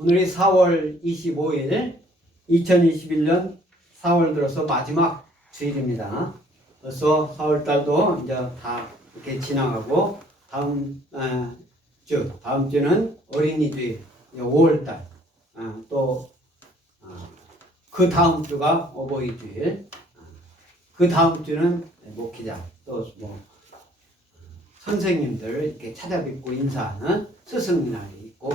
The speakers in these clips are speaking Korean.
오늘이 4월 25일 2021년 4월 들어서 마지막 주일입니다. 벌써 4월 달도 이제 다 이렇게 지나가고 다음 주는 어린이주일 5월 달, 또 그 다음 주가 어버이주일, 그 다음 주는 목회자, 또 뭐 선생님들 이렇게 찾아뵙고 인사하는 스승날이 있고,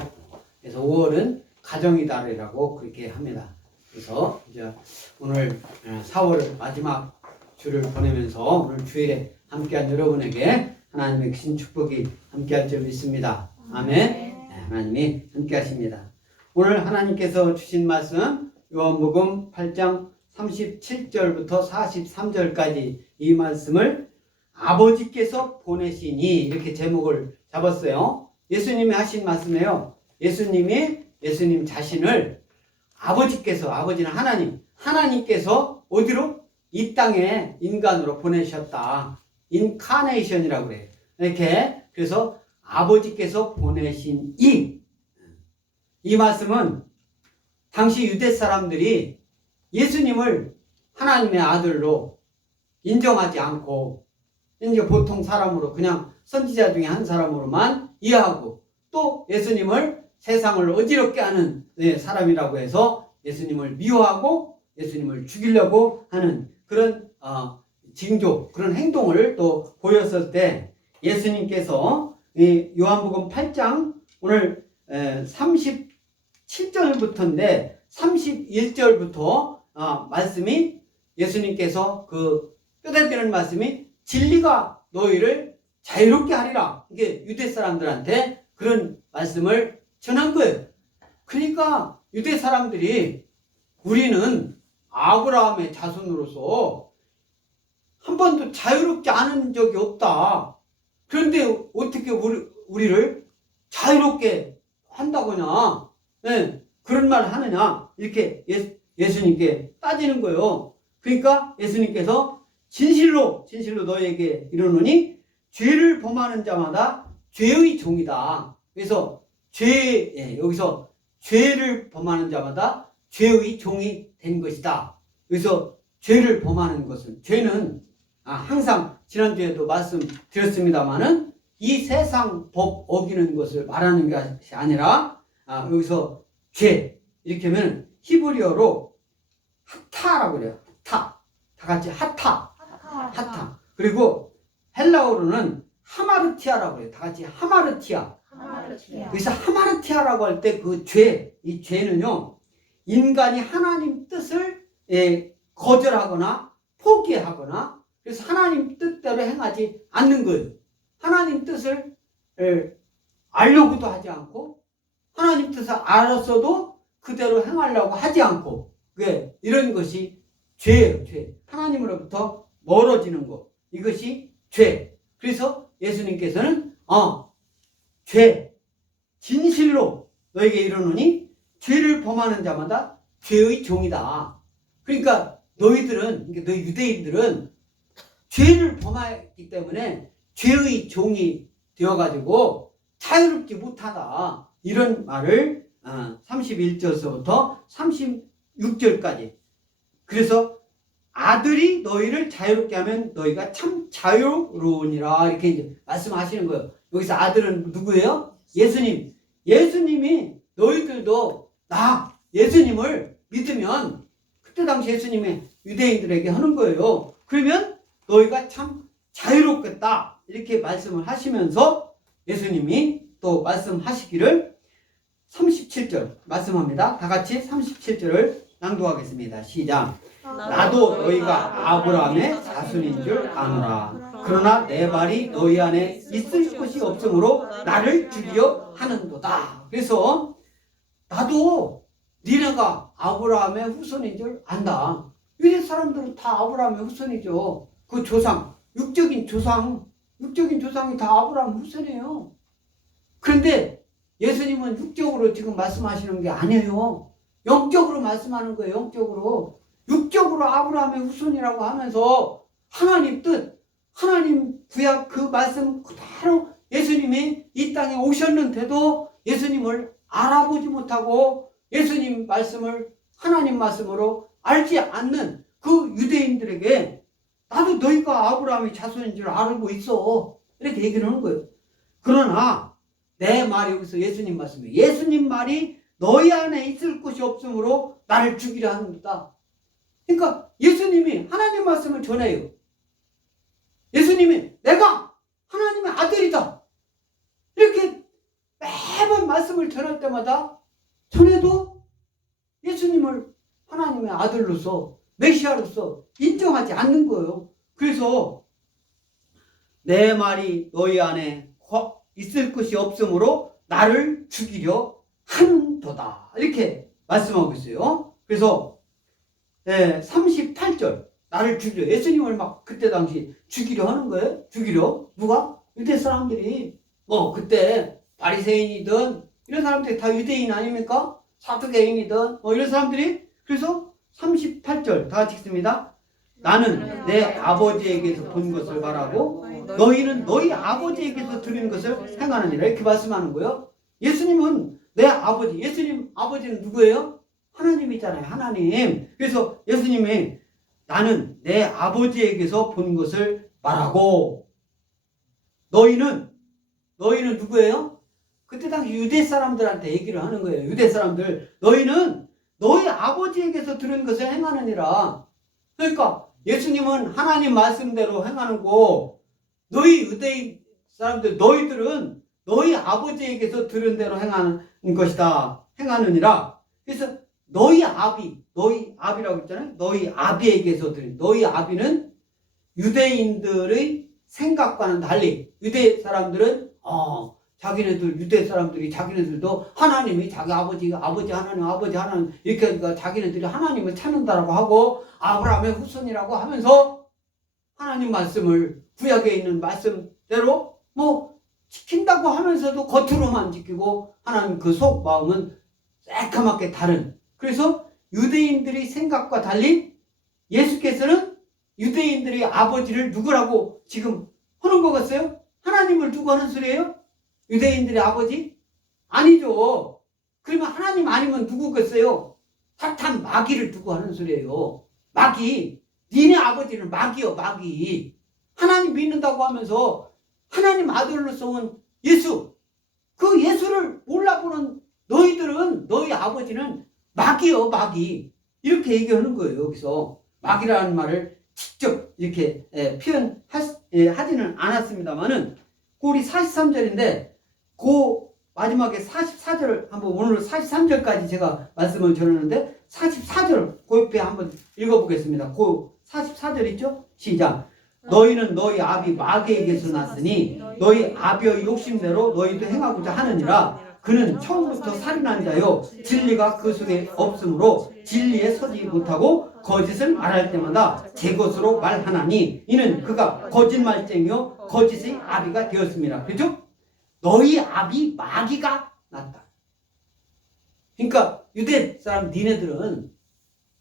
그래서 5월은 가정의 달이라고 그렇게 합니다. 그래서 이제 오늘 4월 마지막 주를 보내면서 오늘 주일에 함께한 여러분에게 하나님의 신 축복이 함께할 줄 믿습니다. 아멘. 네, 하나님이 함께하십니다. 오늘 하나님께서 주신 말씀 요한복음 8장 37절부터 43절까지 이 말씀을 아버지께서 보내시니 이렇게 제목을 잡았어요. 예수님이 하신 말씀이에요. 예수님 자신을 아버지께서, 아버지는 하나님께서 어디로? 이 땅에 인간으로 보내셨다. 인카네이션이라고 그래요. 이렇게, 그래서 아버지께서 보내신 이 말씀은 당시 유대 사람들이 예수님을 하나님의 아들로 인정하지 않고, 이제 보통 사람으로 그냥 선지자 중에 한 사람으로만 이해하고, 또 예수님을 세상을 어지럽게 하는 사람이라고 해서 예수님을 미워하고 예수님을 죽이려고 하는 그런 징조, 그런 행동을 또 보였을 때 예수님께서 이 요한복음 8장 오늘 37절부터인데 31절부터 말씀이 예수님께서 그 뼈대드는 말씀이 진리가 너희를 자유롭게 하리라. 이게 유대 사람들한테 그런 말씀을 전한 거예요. 그러니까 유대 사람들이 우리는 아브라함의 자손으로서 한 번도 자유롭지 않은 적이 없다. 그런데 어떻게 우리를 자유롭게 한다거냐? 네, 그런 말 하느냐? 이렇게 예수님께 따지는 거예요. 그러니까 예수님께서 진실로 너에게 이르노니 죄를 범하는 자마다 죄의 종이다. 그래서 여기서 죄를 범하는 자마다 죄의 종이 된 것이다. 그래서 죄를 범하는 것은, 죄는 항상 지난주에도 말씀드렸습니다마는 이 세상 법 어기는 것을 말하는 것이 아니라 여기서 죄, 이렇게 하면 히브리어로 하타라고 그래요. 다 같이 하타. 그리고 헬라어로는 하마르티아라고 해요. 다 같이 하마르티아. 그래서 하마르티아라고 할 때 그 이 죄는요, 인간이 하나님 뜻을 거절하거나 포기하거나, 그래서 하나님 뜻대로 행하지 않는 거예요. 하나님 뜻을 알려고도 하지 않고, 하나님 뜻을 알았어도 그대로 행하려고 하지 않고, 이런 것이 죄예요. 죄. 하나님으로부터 멀어지는 것, 이것이 죄. 그래서 예수님께서는 죄, 진실로 너에게 이르노니 죄를 범하는 자마다 죄의 종이다. 그러니까 너희 유대인들은 죄를 범하기 때문에 죄의 종이 되어가지고 자유롭지 못하다. 이런 말을 31절서부터 36절까지. 그래서 아들이 너희를 자유롭게 하면 너희가 참 자유로우니라. 이렇게 이제 말씀하시는 거예요. 여기서 아들은 누구예요? 예수님. 예수님이 너희들도 예수님을 믿으면, 그때 당시 예수님의 유대인들에게 하는 거예요. 그러면 너희가 참 자유롭겠다. 이렇게 말씀을 하시면서 예수님이 또 말씀하시기를 37절 말씀합니다. 다 같이 37절을 낭독하겠습니다. 시작. 나도 너희가 아브라함의 자손인 줄 아노라. 그러나 내 말이 너희 안에 있을 것이 없으므로 나를 죽이려 하는도다. 그래서 나도 니네가 아브라함의 후손인 줄 안다. 유대 사람들은 다 아브라함의 후손이죠. 그 조상, 육적인 조상이 다 아브라함 후손이에요. 그런데 예수님은 육적으로 지금 말씀하시는 게 아니에요. 영적으로 말씀하는 거예요. 영적으로. 육적으로 아브라함의 후손이라고 하면서 하나님 뜻, 하나님 구약 그 말씀 그대로 예수님이 이 땅에 오셨는데도 예수님을 알아보지 못하고 예수님 말씀을 하나님 말씀으로 알지 않는 그 유대인들에게 나도 너희가 아브라함의 자손인 줄 알고 있어. 이렇게 얘기를 하는 거예요. 그러나 내 말이 여기서 예수님 말씀이에요. 예수님 말이 너희 안에 있을 것이 없으므로 나를 죽이려 합니다. 그러니까 예수님이 하나님 말씀을 전해요. 예수님이 내가 하나님의 아들이다. 이렇게 매번 말씀을 전할 때마다 전해도 예수님을 하나님의 아들로서 메시아로서 인정하지 않는 거예요. 그래서 내 말이 너희 안에 있을 것이 없으므로 나를 죽이려 하는도다. 이렇게 말씀하고 있어요. 그래서 38절 나를 죽이려, 예수님을 막 그때 당시 죽이려 하는 거예요. 죽이려. 누가? 유대 사람들이. 그때 바리새인이든 이런 사람들이 다 유대인 아닙니까? 사두개인이든 이런 사람들이. 그래서 38절 다 같이 읽습니다. 나는 내 아버지에게서 본 것을 말하고 너희는 너희 아버지에게서 들은 것을 행하느니라. 이렇게 말씀하는 거예요. 예수님은 내 아버지, 예수님 아버지는 누구예요? 하나님이잖아요. 하나님. 그래서 예수님이 나는 내 아버지에게서 본 것을 말하고 너희는 누구예요? 그때 당시 유대 사람들한테 얘기를 하는 거예요. 유대 사람들, 너희는 너희 아버지에게서 들은 것을 행하느니라. 그러니까 예수님은 하나님 말씀대로 행하는 거, 너희 유대인 사람들, 너희들은 너희 아버지에게서 들은 대로 행하는 것이다. 행하느니라. 그래서 너희 아비라고 했잖아요. 너희 아비에게서 들은, 너희 아비는 유대인들의 생각과는 달리 유대 사람들은 유대 사람들이 자기네들도 하나님이 자기 아버지 하나님 이렇게 하니까 자기네들이 하나님을 찾는다라고 하고 아브라함의 후손이라고 하면서 하나님 말씀을 구약에 있는 말씀대로 지킨다고 하면서도 겉으로만 지키고 하나님 그 속 마음은 새까맣게 다른. 그래서 유대인들의 생각과 달리 예수께서는 유대인들의 아버지를 누구라고 지금 하는 것 같아요? 하나님을 두고 하는 소리예요? 유대인들의 아버지? 아니죠. 그러면 하나님 아니면 누구겠어요? 사탄 마귀를 두고 하는 소리예요. 마귀. 니네 아버지는 마귀요, 마귀. 하나님 믿는다고 하면서 하나님 아들로서 온 예수. 그 예수를 몰라보는 너희들은, 너희 아버지는 마귀요, 마귀. 이렇게 얘기하는 거예요, 여기서. 마귀라는 말을 직접 이렇게 표현하지는 않았습니다만은, 우리 43절인데, 그 마지막에 44절을 한번 오늘 43절까지 제가 말씀을 전하는데 44절 그 옆에 한번 읽어보겠습니다. 그 44절 있죠? 시작. 너희는 너희 아비 마귀에게서 났으니 너희 아비의 욕심대로 너희도 행하고자 하느니라. 그는 처음부터 살인한 자요 진리가 그 속에 없으므로 진리에 서지 못하고 거짓을 말할 때마다 제 것으로 말하나니 이는 그가 거짓말쟁이요 거짓의 아비가 되었습니다. 그렇죠? 너희 아비 마귀가 났다. 그러니까 유대 사람 니네들은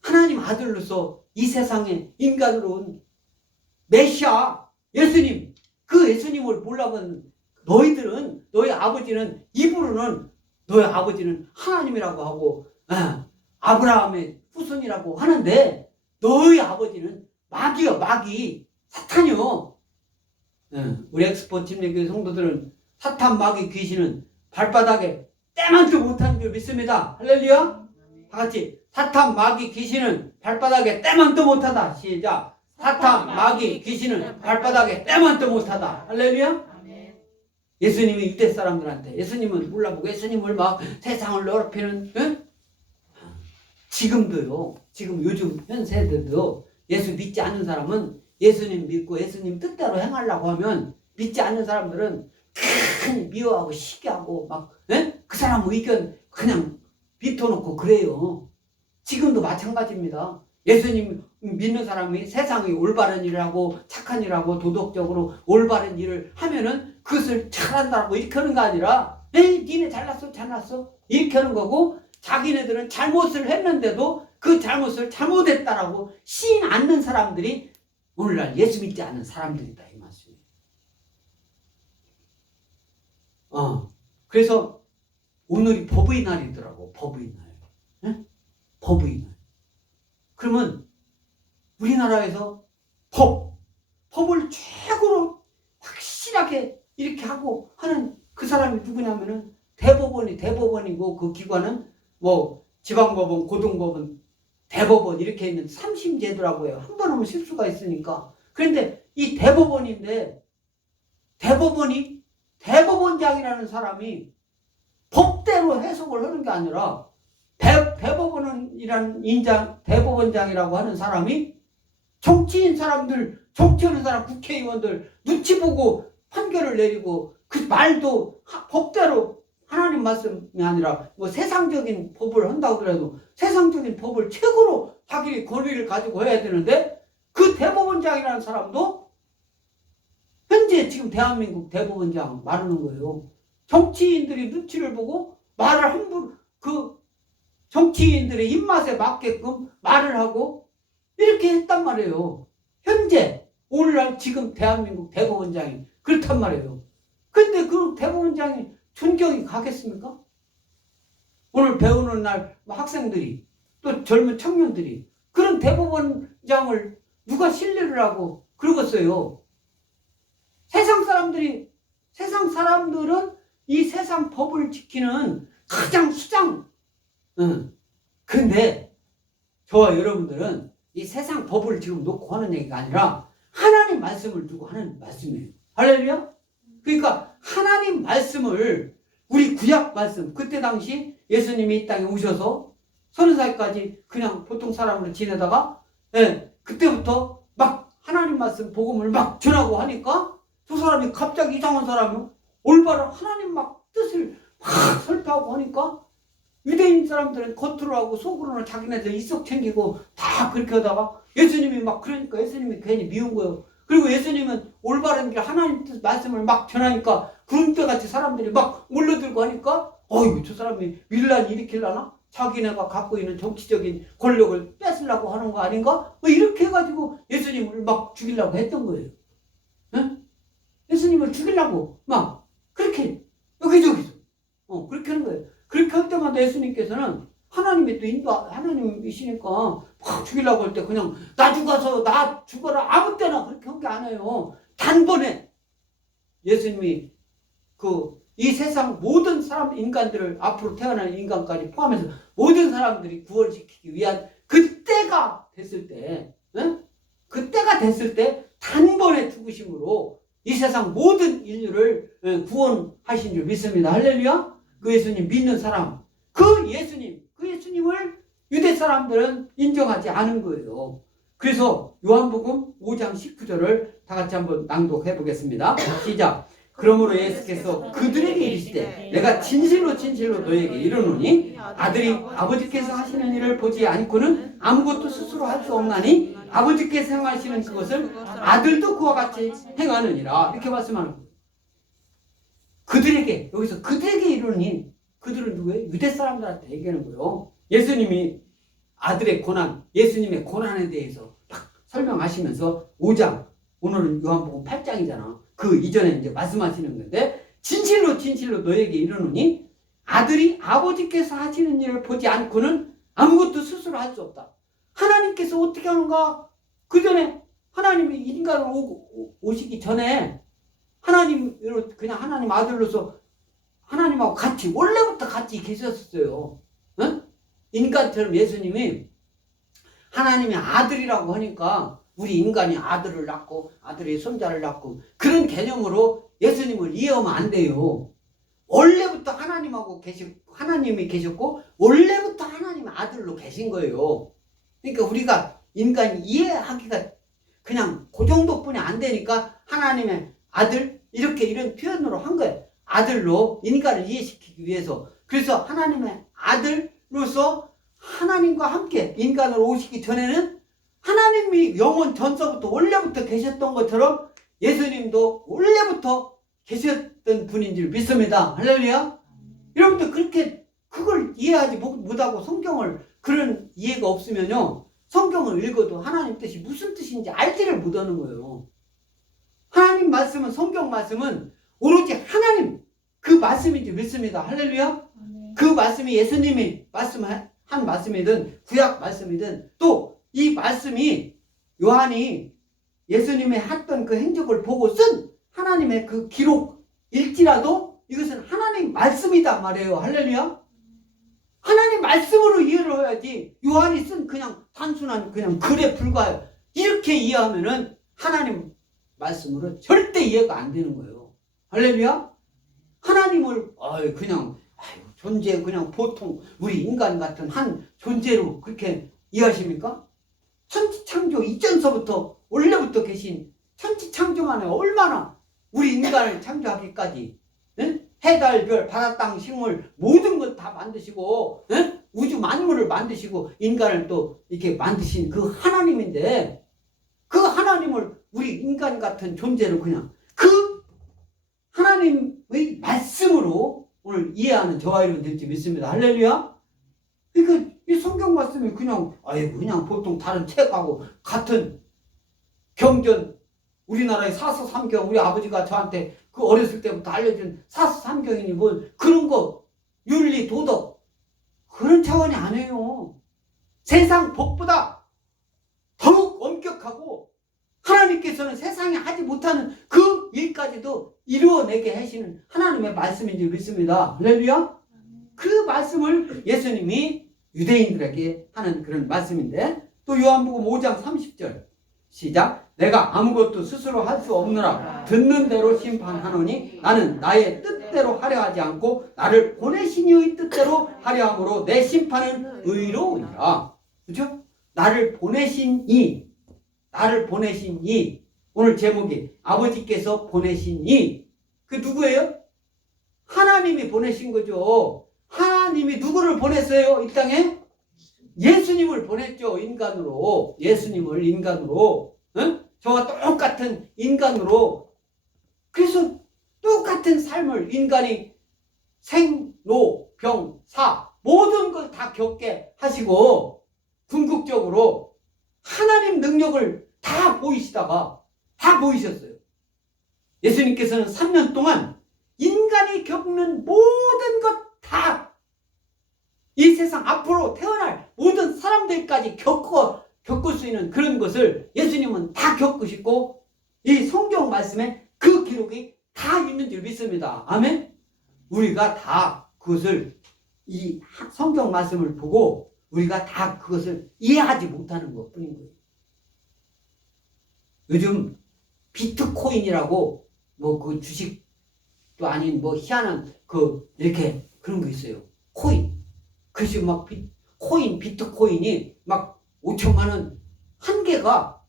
하나님 아들로서 이 세상에 인간으로 온 메시아 예수님, 그 예수님을 몰라본 너희들은, 너희 아버지는 입으로는 너희 아버지는 하나님이라고 하고 아브라함의 후손이라고 하는데 너희 아버지는 마귀요, 마귀, 사탄이요. 우리 엑스포 침례교회 성도들은 사탄 마귀 귀신은 발바닥에 때만도 못한 줄 믿습니다. 할렐루야. 다 같이 사탄 마귀 귀신은 발바닥에 때만도 못하다. 시작. 사탄 마귀 귀신은 발바닥에 때만도 못하다. 할렐루야. 예수님이 유대 사람들한테 예수님을 몰라보고 예수님을 막 세상을 넓히는 지금도요. 지금 요즘 현 세대도 예수 믿지 않는 사람은 예수님 믿고 예수님 뜻대로 행하려고 하면 믿지 않는 사람들은 큰 미워하고 시기하고 막 그 사람 의견 그냥 비터놓고 그래요. 지금도 마찬가지입니다. 예수님 믿는 사람이 세상에 올바른 일을 하고 착한 일을 하고 도덕적으로 올바른 일을 하면은 그것을 잘한다고 이렇게 하는 거 아니라 니네 잘났어 이렇게 하는 거고 자기네들은 잘못을 했는데도 그 잘못을 잘못했다라고 시인 않는 사람들이 오늘날 예수 믿지 않는 사람들이다 이 말씀이에요. 그래서 오늘이 법의 날이더라고. 법의 날. 네? 법의 날. 그러면 우리나라에서 법을 최고로 확실하게 이렇게 하고 하는 그 사람이 누구냐면은 대법원이고 그 기관은 뭐 지방법원, 고등법원, 대법원 이렇게 있는 3심제도라고 해요. 한 번 하면 실수가 있으니까. 그런데 이 대법원인데 대법원장이라는 사람이 법대로 해석을 하는 게 아니라 대법원장이라고 하는 사람이 정치하는 사람, 국회의원들 눈치 보고 판결을 내리고 그 말도 법대로 하나님 말씀이 아니라 뭐 세상적인 법을 한다고 그래도 세상적인 법을 최고로 자기 권위를 가지고 해야 되는데 그 대법원장이라는 사람도 현재 지금 대한민국 대법원장 말하는 거예요. 정치인들이 눈치를 보고 말을 함부로 그 정치인들의 입맛에 맞게끔 말을 하고 이렇게 했단 말이에요. 현재 오늘날 지금 대한민국 대법원장이 그렇단 말이에요. 근데 그 대법원장이 존경이 가겠습니까? 오늘 배우는 날 학생들이 또 젊은 청년들이 그런 대법원장을 누가 신뢰를 하고 그러겠어요. 세상 사람들은 이 세상 법을 지키는 가장 수장. 근데 저와 여러분들은 이 세상 법을 지금 놓고 하는 얘기가 아니라 하나님 말씀을 두고 하는 말씀이에요. 할렐루야? 그러니까 하나님 말씀을 우리 구약 말씀 그때 당시 예수님이 이 땅에 오셔서 30살까지 그냥 보통 사람으로 지내다가 그때부터 막 하나님 말씀 복음을 막 전하고 하니까 저 사람이 갑자기 이상한 사람이 올바른 하나님 막 뜻을 막 설파하고 하니까 유대인 사람들은 겉으로 하고 속으로는 자기네들 이속 챙기고 다 그렇게 하다가 예수님이 막 그러니까 예수님이 괜히 미운 거예요. 그리고 예수님은 올바른 길 하나님 뜻 말씀을 막 전하니까 구름대같이 사람들이 막 몰려들고 하니까 어이구 저 사람이 밀란 일으키려나? 자기네가 갖고 있는 정치적인 권력을 뺏으려고 하는 거 아닌가? 뭐 이렇게 해가지고 예수님을 막 죽이려고 했던 거예요. 예수님을 죽이려고 막 그렇게 여기저기서 그렇게 하는 거예요. 그렇게 할 때마다 예수님께서는 하나님이 또 하나님이시니까 막 죽이려고 할 때 그냥 나 죽어라 아무 때나 그렇게 한 게 아니에요. 단번에 예수님이 이 세상 모든 인간들을 앞으로 태어나는 인간까지 포함해서 모든 사람들이 구원시키기 위한 그때가 됐을 때 단번에 죽으심으로 이 세상 모든 인류를 구원하신 줄 믿습니다. 할렐루야. 그 예수님 믿는 사람 그 예수님을 유대 사람들은 인정하지 않은 거예요. 그래서 요한복음 5장 19절을 다 같이 한번 낭독해 보겠습니다. 시작. 그러므로 예수께서 그들에게 이르시되 내가 진실로 너에게 이르노니 아들이 아버지께서 하시는 일을 보지 않고는 아무것도 스스로 할 수 없나니 아버지께서 행하시는 그것을 아들도 그와 같이 행하느니라. 이렇게 말씀하는 거예요. 여기서 그들에게 이르니 그들은 누구예요? 유대 사람들한테 얘기하는 거예요. 예수님이 예수님의 고난에 대해서 딱 설명하시면서 5장, 오늘은 요한복음 8장이잖아. 그 이전에 이제 말씀하시는 건데, 진실로 너에게 이르노니 아들이 아버지께서 하시는 일을 보지 않고는 아무것도 스스로 할 수 없다. 하나님께서 어떻게 하는가? 그 전에 하나님이 인간으로 오시기 전에 그냥 하나님 아들로서 하나님하고 원래부터 같이 계셨어요. 인간처럼 예수님이 하나님의 아들이라고 하니까 우리 인간이 아들을 낳고 아들이 손자를 낳고 그런 개념으로 예수님을 이해하면 안 돼요. 원래부터 하나님이 계셨고 원래부터 하나님의 아들로 계신 거예요. 그러니까 우리가 인간이 이해하기가 그냥 그 정도뿐이 안 되니까 하나님의 아들 이런 표현으로 한 거예요. 아들로 인간을 이해시키기 위해서. 그래서 하나님의 아들로서 하나님과 함께 인간으로 오시기 전에는 하나님이 영원 전서부터 원래부터 계셨던 것처럼 예수님도 원래부터 계셨던 분인 줄 믿습니다. 할렐루야. 여러분들 그렇게 그걸 이해하지 못하고 성경을 그런 이해가 없으면요 성경을 읽어도 하나님 뜻이 무슨 뜻인지 알지를 못하는 거예요. 하나님 말씀은 성경 말씀은 오로지 하나님 그 말씀인 줄 믿습니다. 할렐루야. 그 말씀이 예수님이 말씀한 말씀이든 구약 말씀이든 또 이 말씀이 요한이 예수님의 했던 그 행적을 보고 쓴 하나님의 그 기록일지라도 이것은 하나님 말씀이다 말이에요. 할렐루야. 하나님 말씀으로 이해를 해야지 요한이 쓴 그냥 단순한 그냥 글에 불과해요. 이렇게 이해하면은 하나님 말씀으로 절대 이해가 안 되는 거예요. 할렐루야. 하나님을 그냥 존재 그냥 보통 우리 인간 같은 한 존재로 그렇게 이해하십니까? 천지창조 이전서부터 원래부터 계신 천지창조만에 얼마나 우리 인간을 창조하기까지 해, 달, 별, 바다, 땅, 식물 모든 것 다 만드시고 우주 만물을 만드시고 인간을 또 이렇게 만드신 그 하나님인데 그 하나님을 우리 인간 같은 존재로 그냥 그 하나님의 말씀으로 오늘 이해하는 저와 여러분 될지 믿습니다. 할렐루야. 그러니까 이 성경 말씀이 그냥 그냥 보통 다른 책하고 같은 경전 우리나라의 사서삼경 우리 아버지가 저한테 그 어렸을 때부터 알려준 사서삼경이니 뭐 그런 거 윤리 도덕 그런 차원이 아니에요. 세상 법보다 더욱 엄격하고 하나님께서는 세상에 하지 못하는 그 일까지도 이루어내게 하시는 하나님의 말씀인 줄 믿습니다. 할렐루야. 그 말씀을 예수님이 유대인들에게 하는 그런 말씀인데 또 요한복음 5장 30절 시작. 내가 아무것도 스스로 할 수 없느라 듣는 대로 심판하노니 나는 나의 뜻대로 하려 하지 않고 나를 보내신 이의 뜻대로 하려 함으로 내 심판은 의로우니라. 그렇죠? 나를 보내신 이 오늘 제목이 아버지께서 보내신 이 그 누구예요? 하나님이 보내신 거죠. 하나님이 누구를 보냈어요? 이 땅에? 예수님을 보냈죠. 인간으로. 예수님을 인간으로. 저와 똑같은 인간으로. 그래서 똑같은 삶을 인간이 생, 노, 병, 사 모든 걸 다 겪게 하시고 궁극적으로 하나님 능력을 다 보이셨어요. 예수님께서는 3년 동안 인간이 겪는 모든 것 다 이 세상 앞으로 태어날 모든 사람들까지 겪을 수 있는 그런 것을 예수님은 다 겪으시고 이 성경 말씀에 그 기록이 다 있는 줄 믿습니다. 아멘? 우리가 다 그것을 이 성경 말씀을 보고 우리가 다 그것을 이해하지 못하는 것 뿐인 거예요. 요즘 비트코인이라고 뭐 그 주식도 아닌 뭐 희한한 이렇게 그런 거 있어요. 코인. 그것이 막 비트코인이 막 5천만 원 한 개가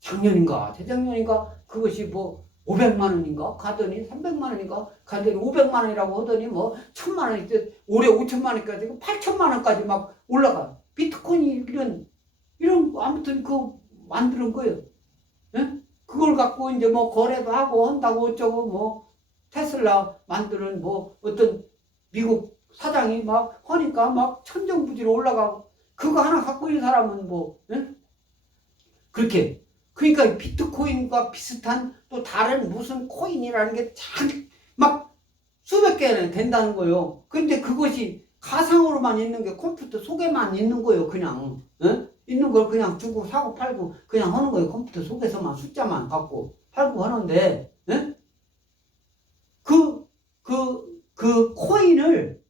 작년인가 재작년인가 그것이 뭐 500만 원인가 가더니 300만 원인가 가더니 500만 원이라고 하더니 뭐 1000만 원이 올해 5천만 원까지 8천만 원까지 막 올라가. 비트코인이 이런 아무튼 만드는 거예요. 예? 그걸 갖고 이제 뭐 거래도 하고 한다고 어쩌고 뭐 테슬라 만드는 뭐 어떤 미국 사장이 막 하니까 막 천정부지로 올라가고 그거 하나 갖고 있는 사람은 뭐 그렇게 그러니까 비트코인과 비슷한 또 다른 무슨 코인이라는 게 막 수백 개는 된다는 거예요. 근데 그것이 가상으로만 있는 게 컴퓨터 속에만 있는 거예요. 그냥 있는 걸 그냥 주고 사고 팔고 그냥 하는 거예요. 컴퓨터 속에서만 숫자만 갖고 팔고 하는데 그 코인을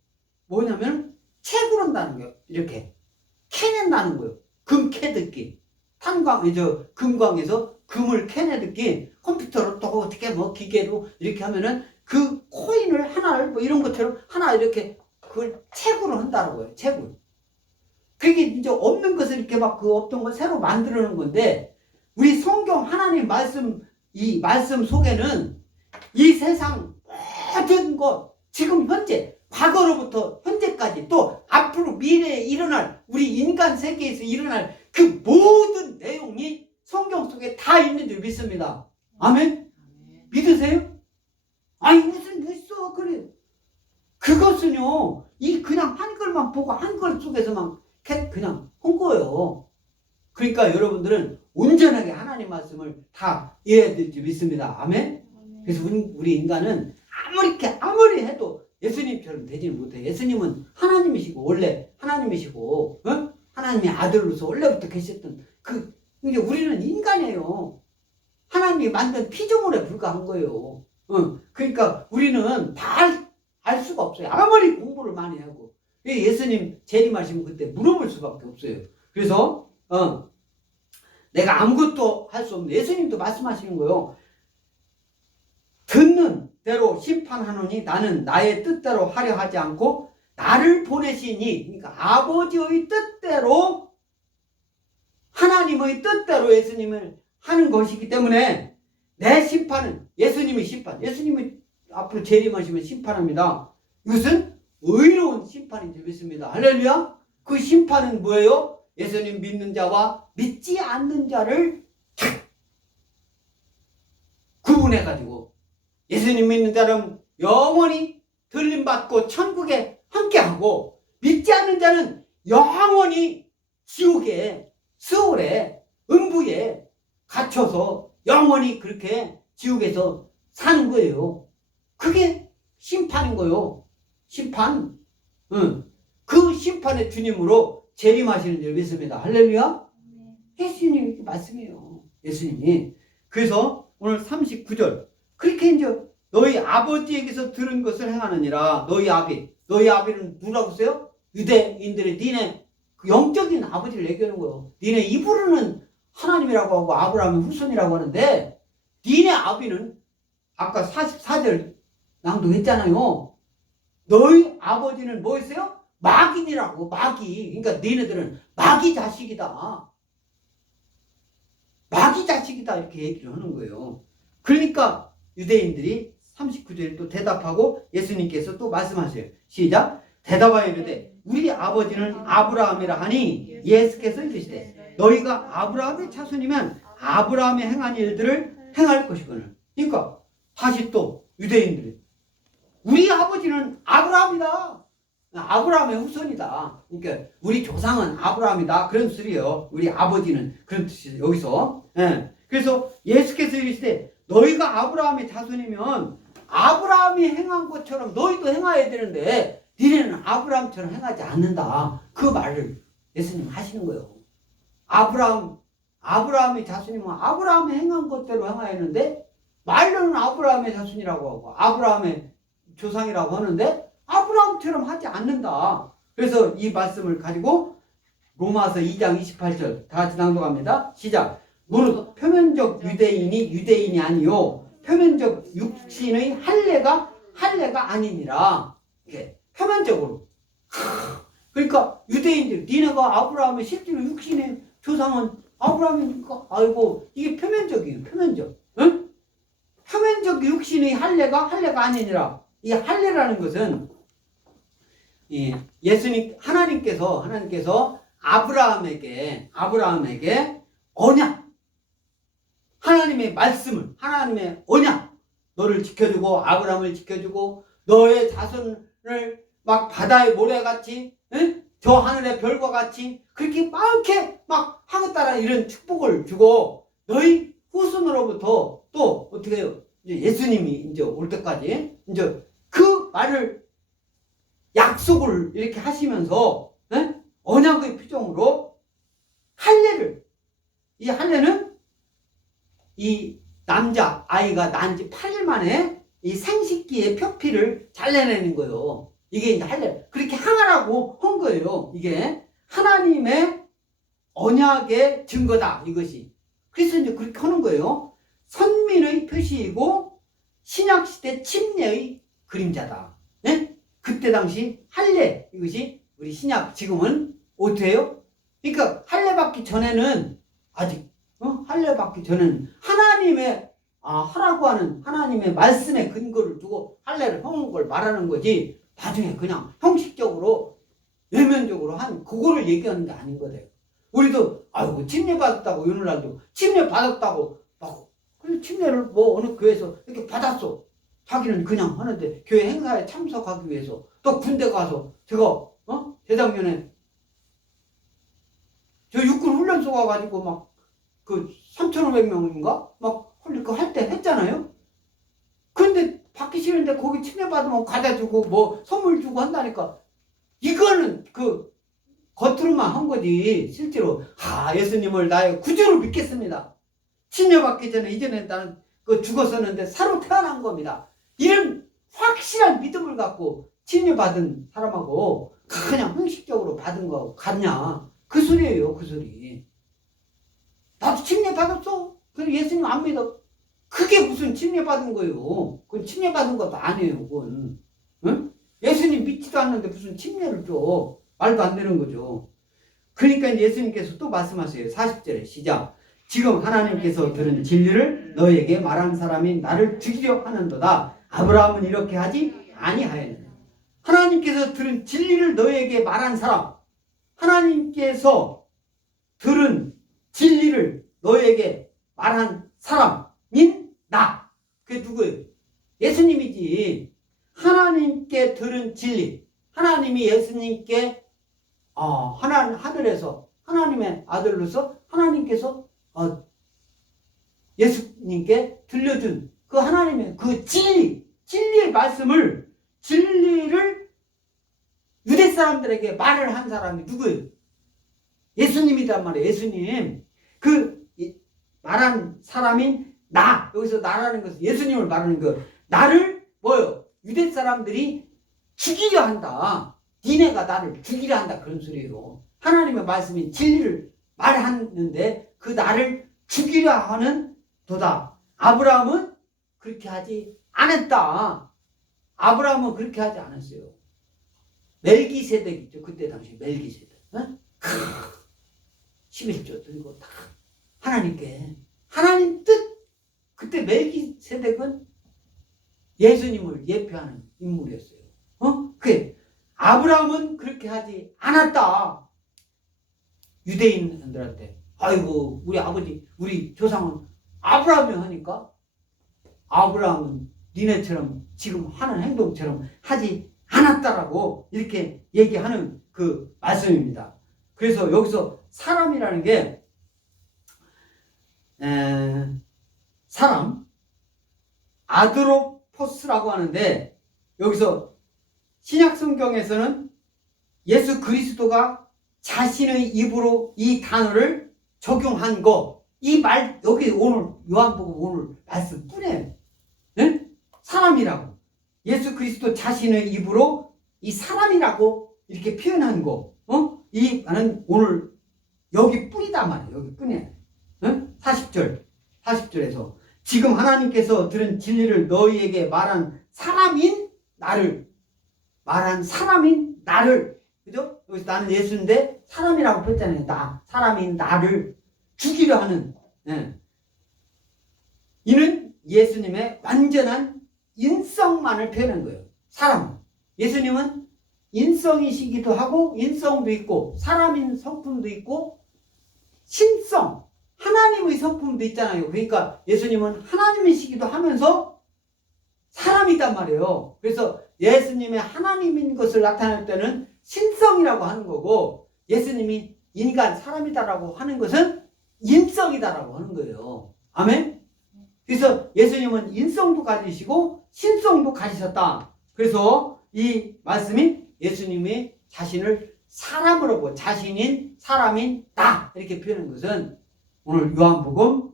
뭐냐면 채굴 한다는 거예요. 이렇게 캐낸다는 거예요. 금 캐듣기. 금광에서 금을 캐내듣기 컴퓨터로 또 어떻게 뭐 기계로 이렇게 하면은 그 코인을 하나를 뭐 이런 것처럼 하나 이렇게 그걸 채굴을 한다는 거예요. 채굴. 그게 이제 없는 것을 이렇게 막 없던 걸 새로 만들어내는 건데 우리 성경 하나님 말씀 이 말씀 속에는 이 세상 모든 것 지금 현재 과거로부터 현재까지 또 앞으로 미래에 일어날 우리 인간 세계에서 일어날 그 모든 내용이 성경 속에 다 있는 줄 믿습니다. 아멘? 믿으세요? 아니 무슨 뭐 있어 그래. 그것은요 이 그냥 한글만 보고 한글 속에서만 그냥 한 거예요. 그러니까 여러분들은 온전하게 하나님 말씀을 다 이해해야 될지 믿습니다. 아멘? 그래서 우리 인간은 아무리 해도 예수님처럼 되지는 못해요. 예수님은 하나님이시고 원래 하나님이시고 하나님의 아들로서 원래부터 계셨던 이게 우리는 인간이에요. 하나님이 만든 피조물에 불과한 거예요. 그러니까 우리는 다 알 수가 없어요. 아무리 공부를 많이 하고. 예수님 재림하시면 그때 물어볼 수밖에 없어요. 그래서 내가 아무것도 할 수 없는, 예수님도 말씀하시는 거예요. 듣는 대로 심판하노니 나는 나의 뜻대로 하려 하지 않고 나를 보내시니, 그러니까 아버지의 뜻대로, 하나님의 뜻대로 예수님을 하는 것이기 때문에 내 심판은 예수님의 심판, 예수님이 앞으로 재림하시면 심판합니다. 이것은 의로운 심판인 줄 믿습니다. 할렐루야. 그 심판은 뭐예요? 예수님 믿는 자와 믿지 않는 자를 구분해가지고 예수님 믿는 자는 영원히 들림받고 천국에 함께하고, 믿지 않는 자는 영원히 지옥에, 수월에, 음부에 갇혀서 영원히 그렇게 지옥에서 사는 거예요. 그게 심판인 거예요. 심판. 그 심판의 주님으로 재림하시는 줄 믿습니다. 할렐루야. 예수님이 말씀이에요. 예수님이. 그래서 오늘 39절. 그렇게 이제 너희 아버지에게서 들은 것을 행하느니라. 너희 아비는 누구라고 써요? 유대인들의 니네 그 영적인 아버지를 얘기하는 거예요. 니네 입으로는 하나님이라고 하고 아브라함의 후손이라고 하는데, 니네 아비는 아까 44절 낭독했잖아요. 너희 아버지는 뭐였어요? 마귀니라고. 마귀. 그러니까 니네들은 마귀 자식이다. 마귀 자식이다. 이렇게 얘기를 하는 거예요. 그러니까 유대인들이 39절에 또 대답하고 예수님께서 또 말씀하세요. 시작. 대답하여 이르되 우리 아버지는 아브라함이라 하니, 예수께서 이르시되 너희가 아브라함의 자손이면 아브라함이 행한 일들을 행할 것이거늘. 그러니까 다시 또 유대인들이 우리 아버지는 아브라함이다. 아브라함의 후손이다. 그러니까 우리 조상은 아브라함이다. 그런 소리예요. 우리 아버지는 그런 뜻이에요. 여기서. 예. 그래서 예수께서 이르시되 너희가 아브라함의 자손이면 아브라함이 행한 것처럼 너희도 행해야 되는데 니네는 아브라함처럼 행하지 않는다. 그 말을 예수님 하시는 거예요. 아브라함의 자손이면 아브라함이 행한 것대로 행해야 하는데, 말로는 아브라함의 자손이라고 하고 아브라함의 조상이라고 하는데 아브라함처럼 하지 않는다. 그래서 이 말씀을 가지고 로마서 2장 28절 다 같이 낭독합니다. 시작. 무릇 표면적 유대인이 아니요 표면적 육신의 할례가 아니니라. 이렇게 표면적으로. 그러니까 유대인들, 니네가 아브라함의 실제로 육신의 조상은 아브라함이니까, 아이고, 이게 표면적이에요. 표면적. 응? 표면적 육신의 할례가 아니니라. 이 할례라는 것은 하나님께서 아브라함에게 언약, 하나님의 말씀을, 하나님의 언약, 너를 지켜주고 아브라함을 지켜주고 너의 자손을 막 바다의 모래같이, 응? 저 하늘의 별과 같이 그렇게 많게 막 하겠다라는 이런 축복을 주고, 너희 후손으로부터 또 어떻게 해요? 이제 예수님이 이제 올 때까지 이제 그 말을, 약속을 이렇게 하시면서, 응? 언약의 표정으로 이 할례는 이 남자 아이가 난 지 8일 만에 이 생식기의 표피를 잘라내는 거예요. 이게 이제 할례. 그렇게 행하라고 한 거예요. 이게 하나님의 언약의 증거다. 이것이. 그래서 이제 그렇게 하는 거예요. 선민의 표시이고 신약시대 침례의 그림자다. 네? 그때 당시 할례, 이것이 우리 신약, 지금은 어떻게 해요? 그러니까 할례 받기 전에는 아직 할례 받기 전에는 하나님의 하라고 하는 하나님의 말씀에 근거를 두고 할례를 하는 걸 말하는 거지, 나중에 그냥 형식적으로 외면적으로 한 그거를 얘기하는 게 아닌 거예요. 우리도 아이고 침례 받았다고, 오늘날도 침례 받았다고 막 침례를 뭐 어느 교회에서 이렇게 받았어. 자기는 그냥 하는데 교회 행사에 참석하기 위해서 또 군대 가서 제가 재작년에 저 육군 훈련소 가가지고 막 그 3,500명인가 막 할 때 했잖아요. 근데 받기 싫은데 거기 침례받으면 과자 주고 뭐 선물 주고 한다니까. 이거는 그 겉으로만 한 거지. 실제로 예수님을 나의 구주로 믿겠습니다. 침례받기 전에 이전에 나는 그 죽었었는데 새로 태어난 겁니다. 이런 확실한 믿음을 갖고 침례받은 사람하고 그냥 형식적으로 받은 거 같냐? 그 소리예요, 그 소리. 나도 침례받았어. 그럼 예수님 안 믿어. 그게 무슨 침례받은 거예요? 그건 침례받은 것도 아니에요, 그건. 응? 예수님 믿지도 않는데 무슨 침례를 줘. 말도 안 되는 거죠. 그러니까 예수님께서 또 말씀하세요. 40절에 시작. 지금 하나님께서 들은 진리를 너에게 말한 사람이 나를 죽이려 하는도다. 아브라함은 이렇게 하지 아니하였느냐. 하나님께서 들은 진리를 너에게 말한 사람, 하나님께서 들은 진리를 너에게 말한 사람인 나. 그게 누구예요? 예수님이지. 하나님께 들은 진리, 하나님이 예수님께 하늘에서 하나님의 아들로서 하나님께서 예수님께 들려준 그 하나님의 그 진리의 말씀을, 진리를 유대 사람들에게 말을 한 사람이 누구예요? 예수님이란 말이에요. 예수님. 그 말한 사람인 나. 여기서 나라는 것은 예수님을 말하는 거. 나를 뭐요? 유대 사람들이 죽이려 한다. 니네가 나를 죽이려 한다. 그런 소리예요. 하나님의 말씀이 진리를 말하는데 그 나를 죽이려 하는 도다. 아브라함은 그렇게 하지 않았다. 아브라함은 그렇게 하지 않았어요. 멜기세덱 있죠. 그때 당시 멜기세덱. 11조 들고 다 하나님께 하나님 뜻. 그때 멜기세덱은 예수님을 예표하는 인물이었어요. 그게 아브라함은 그렇게 하지 않았다. 유대인들한테 아이고 우리 아버지 우리 조상은 아브라함이 하니까 아브라함은 니네처럼 지금 하는 행동처럼 하지 않았다라고 이렇게 얘기하는 그 말씀입니다. 그래서 여기서 사람이라는 게 사람 아드로포스라고 하는데 여기서 신약 성경에서는 예수 그리스도가 자신의 입으로 이 단어를 적용한 거, 이 말 여기 오늘 요한복음 오늘 말씀 뿐이에요. 네? 사람이라고 예수 그리스도 자신의 입으로 이 사람이라고 이렇게 표현한 거, 이 말은 오늘 여기 뿐이다 말이에요. 여기 뿐이에요. 40절에서 지금 하나님께서 들은 진리를 너희에게 말한 사람인 나를, 그죠? 여기서 나는 예수인데 사람이라고 했잖아요. 사람인 나를 죽이려 하는, 이는 예수님의 완전한 인성만을 표현한 거예요. 사람. 예수님은 인성이시기도 하고 인성도 있고 사람인 성품도 있고 신성, 하나님의 성품도 있잖아요. 그러니까 예수님은 하나님이시기도 하면서 사람이단 말이에요. 그래서 예수님의 하나님인 것을 나타낼 때는 신성이라고 하는 거고, 예수님이 인간 사람이다라고 하는 것은 인성이다라고 하는 거예요. 아멘? 그래서 예수님은 인성도 가지시고 신성도 가지셨다. 그래서 이 말씀이 예수님이 자신을 사람으로 보고 자신인 사람인 나 이렇게 표현한 것은 오늘 요한복음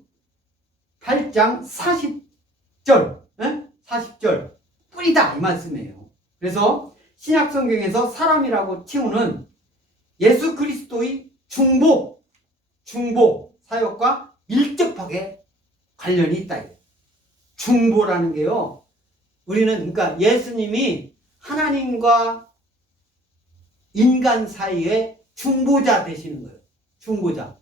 8장 40절 40절 뿌리다 이 말씀이에요. 그래서 신약성경에서 사람이라고 칭하는 예수 그리스도의 중보 사역과 밀접하게 관련이 있다. 중보라는 게요, 우리는 그러니까 예수님이 하나님과 인간 사이에 중보자 되시는 거예요. 중보자.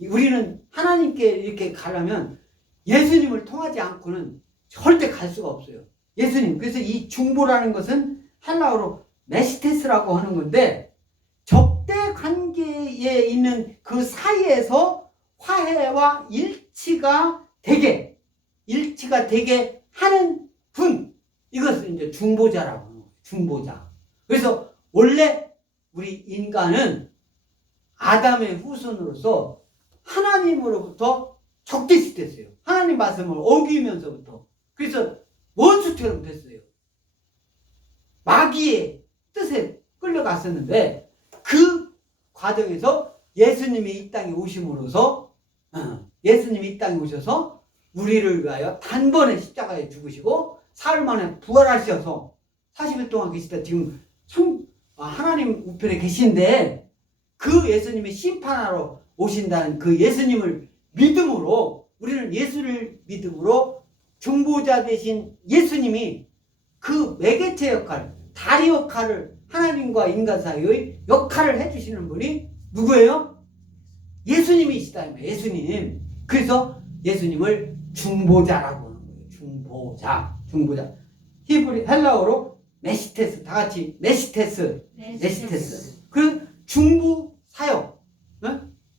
우리는 하나님께 이렇게 가려면 예수님을 통하지 않고는 절대 갈 수가 없어요. 예수님. 그래서 이 중보라는 것은 헬라어로 메시테스라고 하는 건데, 적대 관계에 있는 그 사이에서 화해와 일치가 되게 하는 분, 이것을 이제 중보자라고 하는 거예요. 중보자. 그래서 원래 우리 인간은 아담의 후손으로서 하나님으로부터 적대시 됐어요. 하나님 말씀을 어기면서부터. 그래서 원수처럼 됐어요. 마귀의 뜻에 끌려갔었는데 그 과정에서 예수님이 이 땅에 오심으로써 예수님이 이 땅에 오셔서 우리를 위하여 단번에 십자가에 죽으시고 사흘 만에 부활하셔서 40일 동안 계시다 지금 하나님 우편에 계신데 그 예수님이 심판하러 오신다는 그 예수님을 믿음으로 우리는 예수를 믿음으로 중보자 되신 예수님이 그 매개체 역할, 다리 역할을 하나님과 인간 사이의 역할을 해주시는 분이 누구예요? 예수님이시다. 예수님. 그래서 예수님을 중보자라고 하는 거예요. 중보자. 히브리 헬라어로 메시테스. 다 같이 메시테스. 그 중보 사역,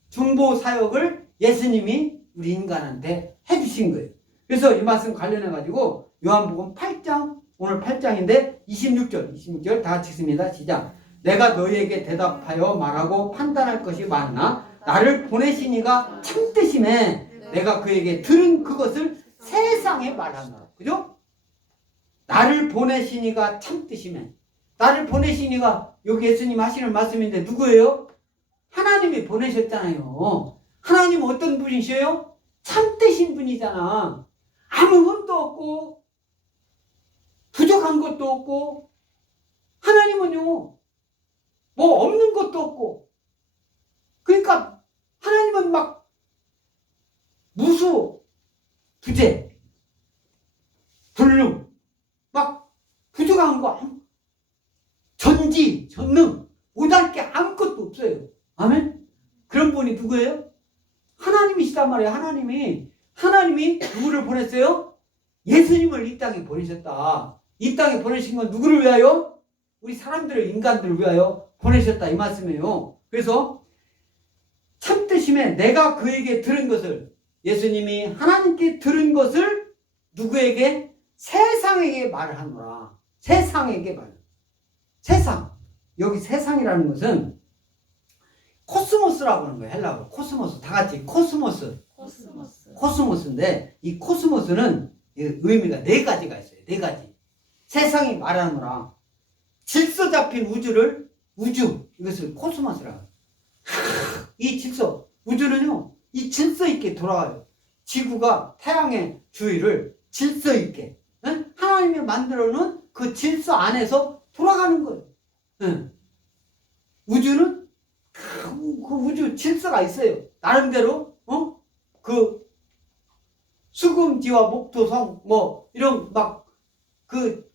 중보 사역을 예수님이 우리 인간한테 해주신 거예요. 그래서 이 말씀 관련해 가지고 요한복음 8장, 오늘 8장인데 26절 다 같이 읽습니다. 시작. 내가 너희에게 대답하여 말하고 판단할 것이 많으나 나를 보내신 이가 참되심에 내가 그에게 들은 그것을 세상에 말하노라. 그죠? 나를 보내신 이가 참되심에, 나를 보내신 이가 여기 예수님 하시는 말씀인데 누구예요? 하나님이 보내셨잖아요. 하나님은 어떤 분이셔요? 참되신 분이잖아. 아무 흠도 없고 부족한 것도 없고, 하나님은요 뭐 없는 것도 없고, 그러니까 하나님은 막 무수, 부재, 불능, 막 부족한 거, 전지, 전능, 못할 게 아무것도 없어요. 아멘? 그런 분이 누구예요? 하나님이시단 말이에요. 하나님이 누구를 보냈어요? 예수님을 이 땅에 보내셨다. 이 땅에 보내신 건 누구를 위하여? 우리 사람들을, 인간들을 위하여 보내셨다 이 말씀이에요. 그래서 참되심에 내가 그에게 들은 것을, 예수님이 하나님께 들은 것을 누구에게? 세상에게 말하노라. 세상에게 말. 세상. 여기 세상이라는 것은 코스모스라고 하는 거예요. 헬라어로 코스모스. 다 같이 코스모스인데 이 코스모스는 의미가 네 가지가 있어요. 네 가지. 세상이 말하노라. 질서 잡힌 우주, 이것을 코스모스라고 해요. 이 질서, 우주는요, 이 질서 있게 돌아가요. 지구가 태양의 주위를 질서 있게, 하나님이 만들어 놓은 그 질서 안에서 돌아가는 거예요. 우주는 그 우주 질서가 있어요. 나름대로, 그 수금지와 목토성, 이런 그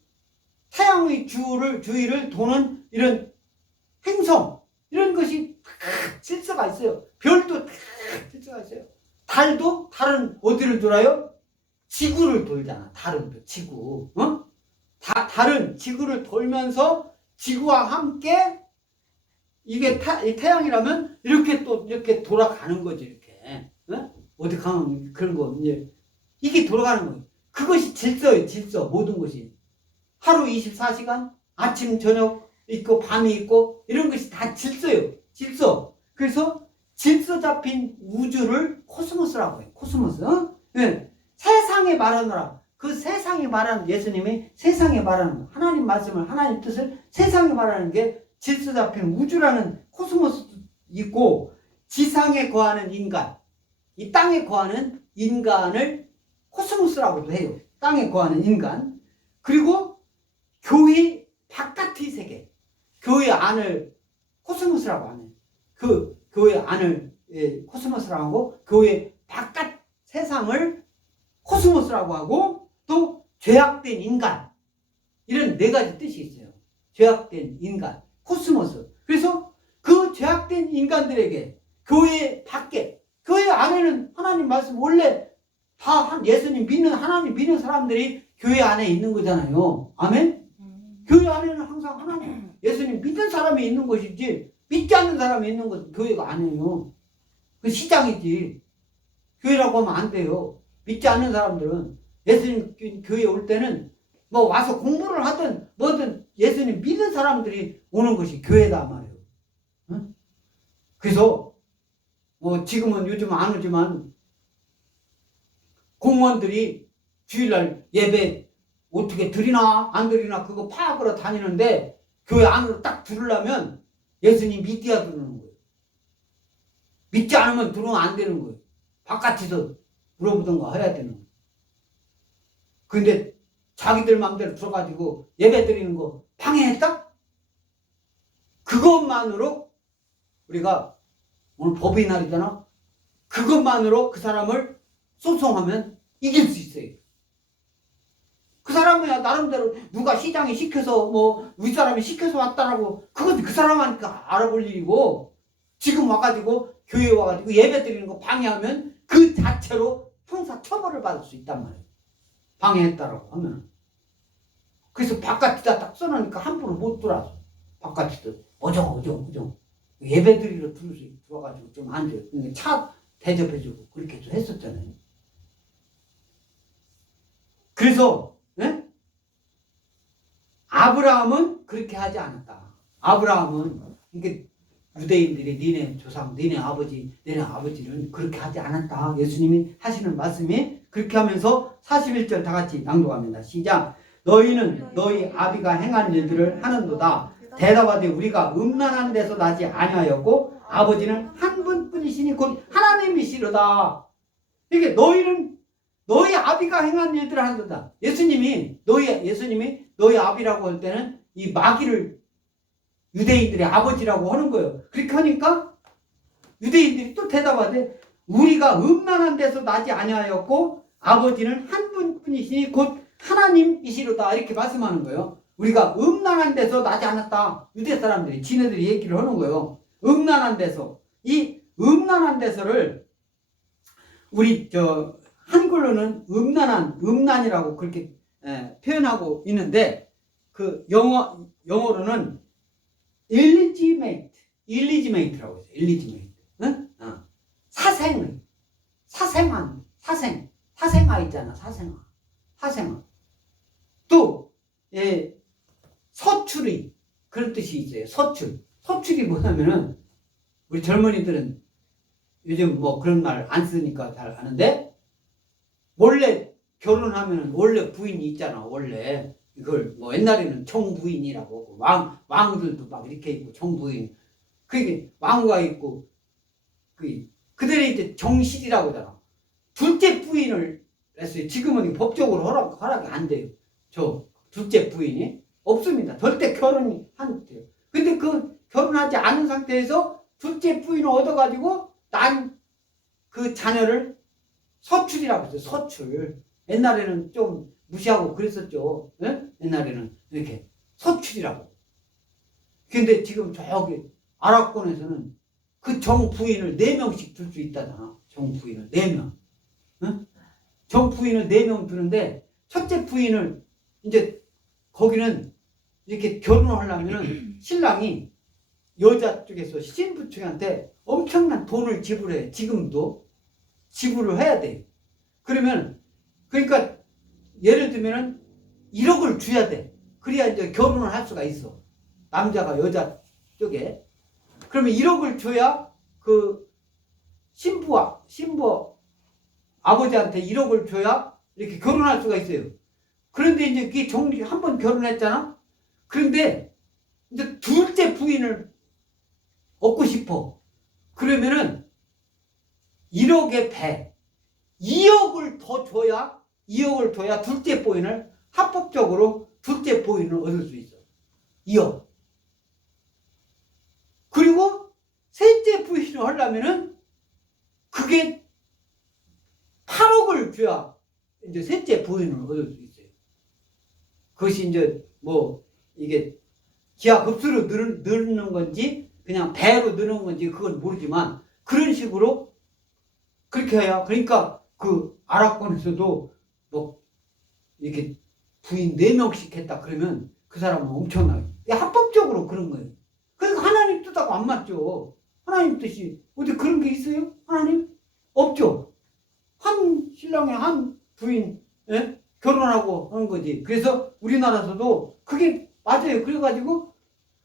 태양의 주위를 도는 이런 행성, 이런 것이 질서가 있어요. 별도 질서가 있어요. 달은 어디를 돌아요? 지구를 돌잖아. 달은 지구. 달은 지구를 돌면서 지구와 함께, 이게 태양이라면 이렇게 돌아가는 거지. 이렇게. 어디 가면 그런 거, 이게 돌아가는 거예요. 그것이 질서예요. 질서. 모든 것이. 하루 24시간, 아침, 저녁 있고, 밤이 있고, 이런 것이 다 질서예요. 질서. 그래서 질서 잡힌 우주를 코스모스라고 해요. 코스모스. 세상에 말하노라. 그 세상에 말하는, 예수님이 세상에 말하는, 하나님 말씀을, 하나님 뜻을 세상에 말하는 게 질서 잡힌 우주라는 코스모스도 있고, 지상에 거하는 인간, 이 땅에 거하는 인간을 코스모스라고도 해요. 땅에 거하는 인간. 그리고 교회 바깥의 세계, 교회 안을 코스모스라고 하네. 그 교회 안을 코스모스라고 하고, 교회 바깥 세상을 코스모스라고 하고, 또 죄악된 인간, 이런 네 가지 뜻이 있어요. 죄악된 인간, 코스모스. 그래서 그 죄악된 인간들에게 교회 밖에, 교회 안에는 하나님 말씀, 원래 다 예수님 믿는, 하나님 믿는 사람들이 교회 안에 있는 거잖아요. 아멘? 교회 안에는 항상 하나님, 예수님 믿는 사람이 있는 것이지, 믿지 않는 사람이 있는 것은 교회가 아니에요. 그 시장이지. 교회라고 하면 안 돼요. 믿지 않는 사람들은 예수님 교회에 올 때는 와서 공부를 하든 뭐든 예수님 믿는 사람들이 오는 것이 교회다 말이에요. 그래서 지금은 요즘 안 오지만 공무원들이 주일날 예배 어떻게 들이나 안 들이나 그거 파악하러 다니는데 교회 안으로 딱 들으려면 예수님 믿어야 들어오는 거예요. 믿지 않으면 들어오면 안 되는 거예요. 바깥에서 물어보던가 해야 되는 거예요. 근데 자기들 마음대로 들어가지고 예배 드리는 거 방해했다? 그것만으로 우리가 오늘 법의 날이잖아. 그것만으로 그 사람을 소송하면 이길 수 있어요. 그 사람이야 나름대로 누가 시장에 시켜서 뭐 윗사람이 시켜서 왔다라고 그건 그 사람한테 알아볼 일이고 지금 와가지고 교회에 와가지고 예배 드리는 거 방해하면 그 자체로 형사 처벌을 받을 수 있단 말이에요. 방해했다라고 하면. 그래서 바깥에다 딱 써놓으니까 함부로 못 들어와서 바깥에도 어정 예배 드리러 들어가지고 좀 앉아요. 차 대접해주고 그렇게 좀 했었잖아요. 그래서 아브라함은 그렇게 하지 않았다. 아브라함은 이게 유대인들이 니네 조상, 니네 아버지는 그렇게 하지 않았다. 예수님이 하시는 말씀이 그렇게 하면서 41절 다 같이 낭독합니다. 시작. 너희는 너희 아비가 행한 일들을 하는도다. 대답하되 우리가 음란한 데서 나지 아니하였고 아버지는 한 분뿐이시니 곧 하나님이시로다. 이게 너희는 너희 아비가 행한 일들을 하는도다. 예수님이 너희 아비라고 할 때는 이 마귀를 유대인들의 아버지라고 하는 거예요. 그렇게 하니까 유대인들이 또 대답하되 우리가 음란한 데서 나지 아니하였고 아버지는 한 분뿐이시니 곧 하나님이시로다. 이렇게 말씀하는 거예요. 우리가 음란한 데서 나지 않았다. 유대 사람들이 지네들이 얘기를 하는 거예요. 음란한 데서. 이 음란한 데서를 우리 한글로는 음란이라고 그렇게 표현하고 있는데 그 영어로는 일리지메이트라고 해요. 일리지메이트. 응? 사생아 있잖아. 사생아. 또 서출이 그런 뜻이 있어요. 서출이 뭐냐면은 우리 젊은이들은 요즘 뭐 그런 말 안 쓰니까 잘 아는데 원래 결혼하면은 원래 부인이 있잖아. 원래 이걸 뭐 옛날에는 정부인이라고 왕들도 막 이렇게 있고 정부인 그게 왕후가 있고 그들이 이제 정실이라고 하잖아. 둘째 부인을 했어요. 지금은 법적으로 허락이 안 돼요. 저 둘째 부인이 없습니다. 절대 결혼이 안 돼요. 근데 그 결혼하지 않은 상태에서 둘째 부인을 얻어가지고 난 그 자녀를 서출이라고 했어요. 서출. 옛날에는 좀 무시하고 그랬었죠. 네? 옛날에는 이렇게 서출이라고. 근데 지금 저기 아랍권에서는 그 정부인을 4명씩 둘 수 있다잖아. 정부인을 4명. 응? 정부인을 4명 두는데 첫째 부인을 이제 거기는 이렇게 결혼을 하려면 신랑이 여자 쪽에서 신부 측한테 엄청난 돈을 지불해. 지금도 지불을 해야 돼. 그러면 그러니까 예를 들면은 1억을 줘야 돼. 그래야 이제 결혼을 할 수가 있어. 남자가 여자 쪽에. 그러면 1억을 줘야 그 신부 아버지한테 1억을 줘야 이렇게 결혼할 수가 있어요. 그런데 이제 그게 한번 결혼했잖아? 그런데 이제 둘째 부인을 얻고 싶어. 그러면은 1억의 배, 2억을 더 줘야 둘째 부인을 합법적으로 둘째 부인을 얻을 수 있어. 2억. 그리고 셋째 부인을 하려면은 그게 8억을 줘야 이제 셋째 부인을 얻을 수 있어요. 그것이 이제 뭐 이게 기하급수로 늘는 건지 그냥 배로 느는 건지 그건 모르지만 그런 식으로 그렇게 해야 그러니까 그 아랍권에서도 뭐 이렇게 부인 4명씩 했다 그러면 그 사람은 엄청나게 합법적으로 그런 거예요. 그러니까 하나님 뜻하고 안 맞죠. 하나님 뜻이 어디 그런 게 있어요? 하나님? 없죠. 한 신랑의 한 부인 결혼하고 하는 거지. 그래서 우리나라에서도 그게 맞아요. 그래가지고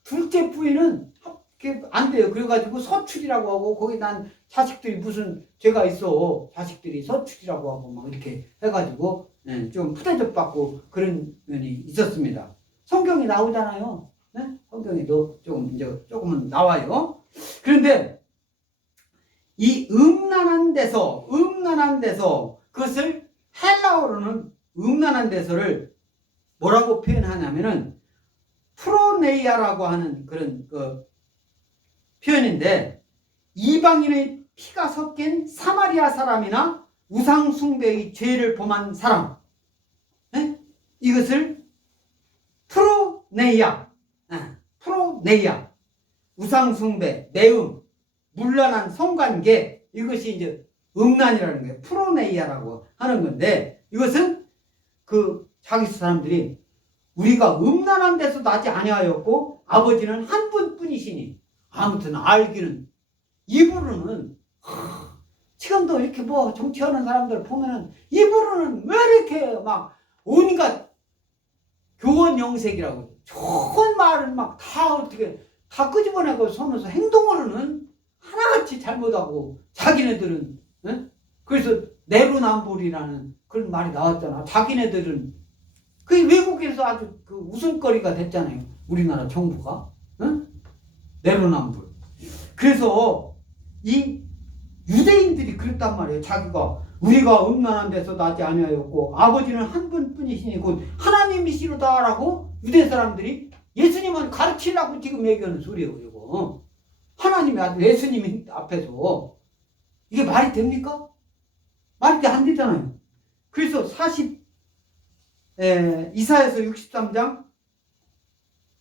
둘째 부인은 그게 안 돼요. 그래가지고 서출이라고 하고, 거기 난 자식들이 무슨 죄가 있어. 자식들이 서출이라고 하고, 막 이렇게 해가지고, 좀 푸대접 받고 그런 면이 있었습니다. 성경이 나오잖아요. 네? 성경에도 조금은 나와요. 그런데 이 음란한 데서 그것을 헬라어로는 음란한 데서를 뭐라고 표현하냐면은 프로네이아라고 하는 그런 표현인데, 이방인의 피가 섞인 사마리아 사람이나 우상숭배의 죄를 범한 사람, 네? 이것을 프로네이아, 우상숭배, 매음, 문란한 성관계, 이것이 이제 음란이라는 거예요. 프로네이아라고 하는 건데, 이것은 자기 사람들이 우리가 음란한 데서 나지 아니하였고 아버지는 한 분뿐이시니, 아무튼 알기는, 입으로는 지금도 이렇게 뭐 정치하는 사람들 보면은 입으로는 왜 이렇게 막 온갖 교원 영색이라고 좋은 말을 막 다 어떻게 다 끄집어내고 서면서 행동으로는 하나같이 잘못하고, 자기네들은 그래서 내로남불이라는 그런 말이 나왔잖아. 자기네들은 그 외국에서 아주 웃음거리가 됐잖아요. 우리나라 정부가 내로남불. 그래서 이 유대인들이 그랬단 말이에요. 자기가 우리가 음란한 데서 나지 아니하였고 아버지는 한 분뿐이시니 곧 하나님이시로다라고 유대 사람들이 예수님은 가르치려고 지금 얘기하는 소리예요. 이거 하나님이 아주 예수님 앞에서 이게 말이 됩니까? 말이 안 되잖아요. 그래서 이사야서 63장